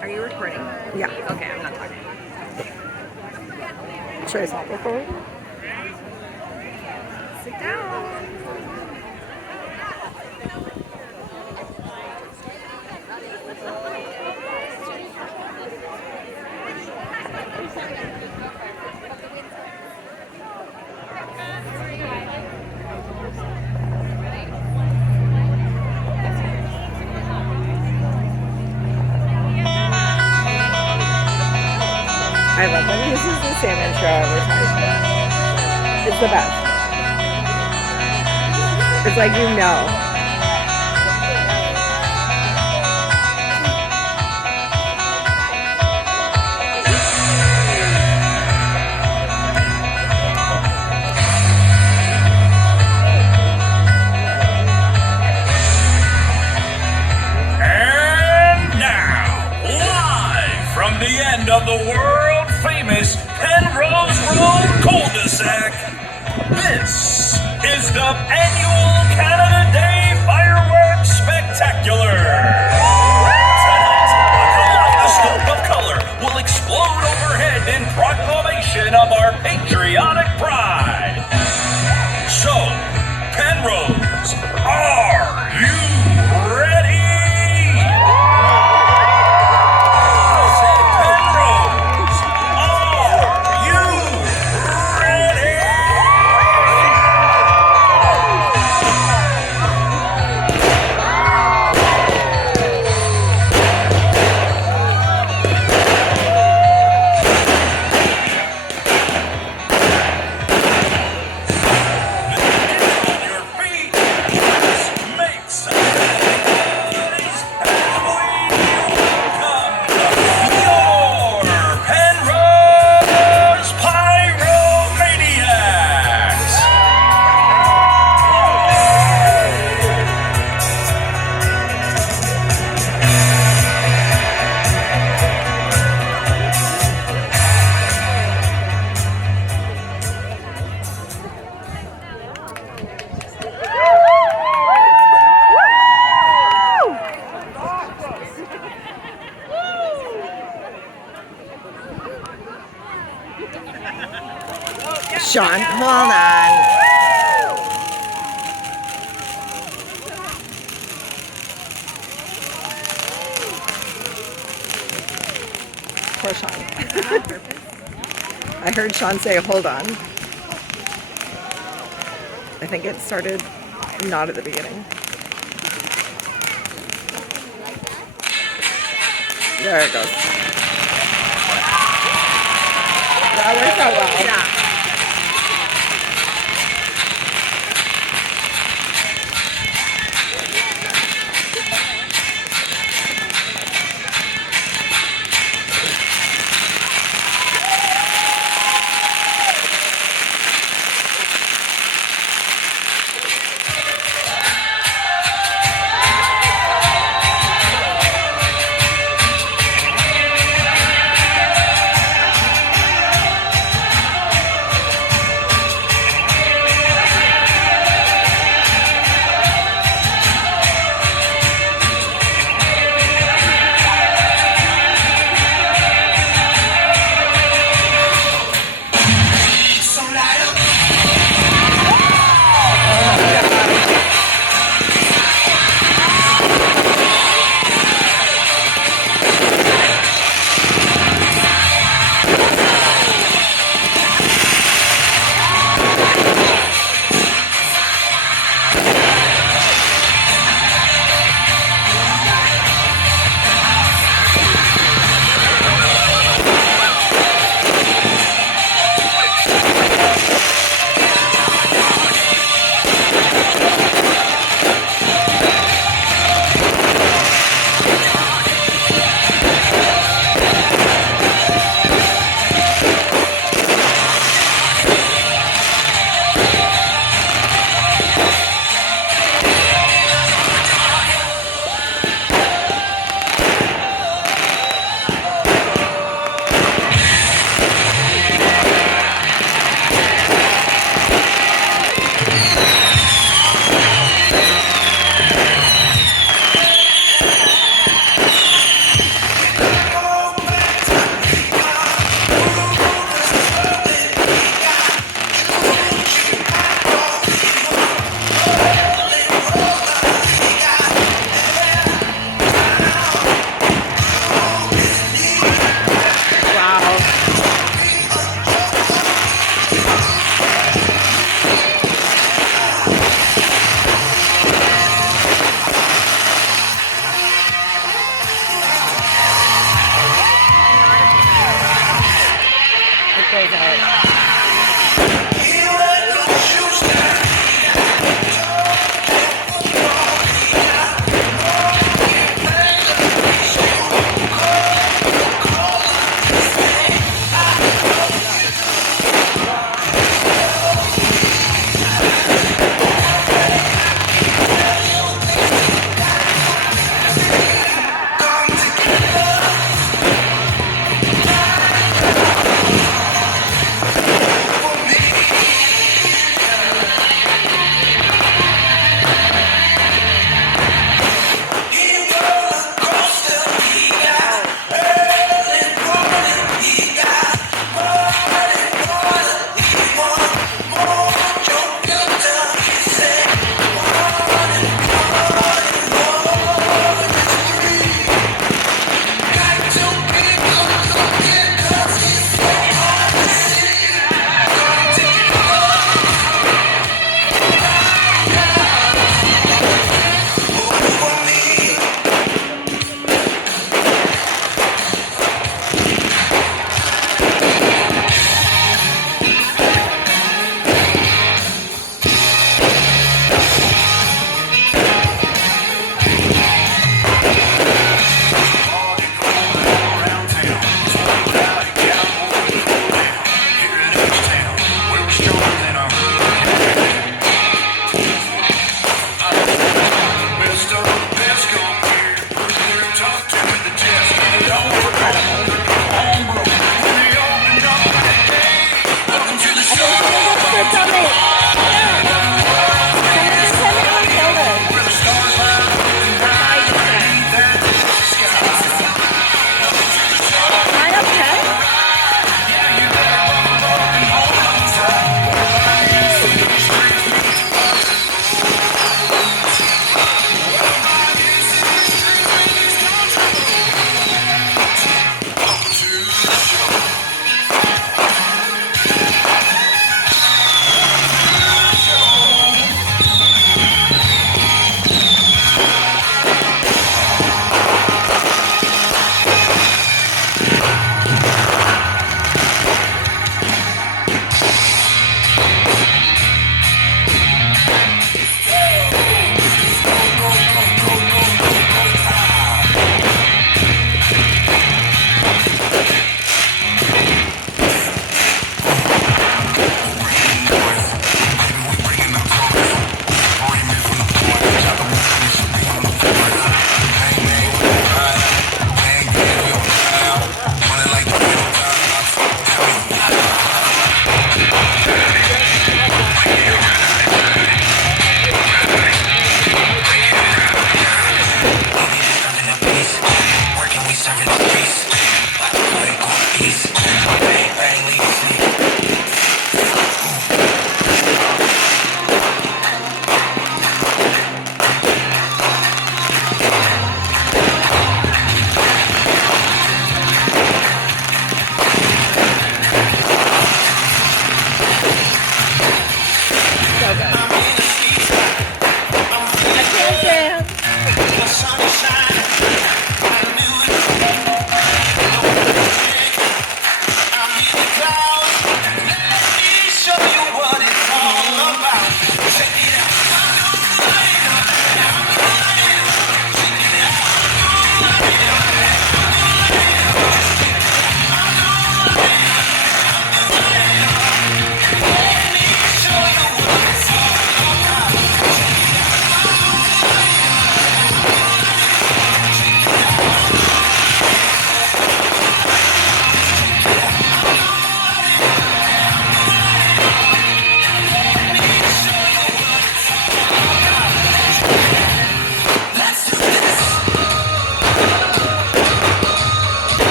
Are you recording? Yeah. Okay, I'm not talking. Should I stop recording? Sit down. I love when he uses the same intro every time. It's the best. It's like you know. And now, live from the end of the world-famous Penrose Road cul-de-sac, this is the annual Canada Day Fireworks Spectacular. Tonight, a kaleidoscope of color will explode overhead in proclamation of our patriotic pride. So, Penrose, are you ready? I said, Penrose, are you ready? On your feet, let's make some noise as we welcome your Penrose Pyromaniacs. Sean, hold on. Poor Sean. I heard Sean say, hold on. I think it started not at the beginning. There it goes. That worked out well. Yeah. plays out.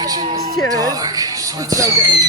Dude, it's so good.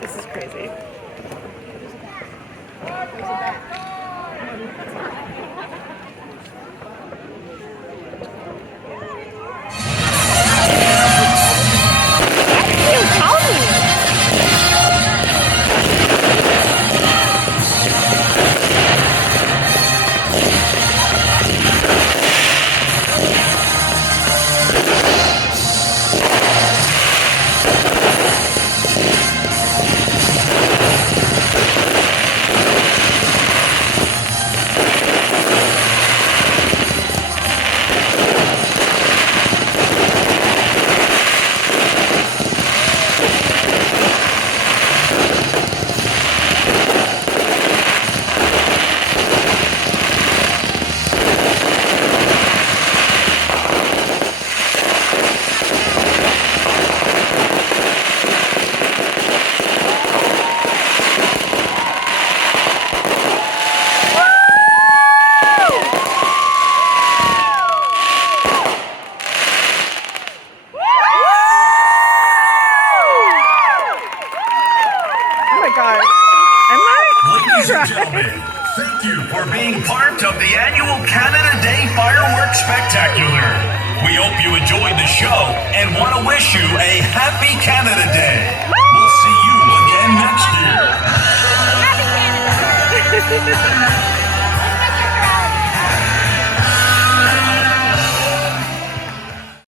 This is crazy. Why didn't you tell me? Oh my god. Am I? Ladies and gentlemen, thank you for being part of the annual Canada Day Fireworks Spectacular. We hope you enjoyed the show and want to wish you a happy Canada Day. We'll see you again next year. Happy Canada!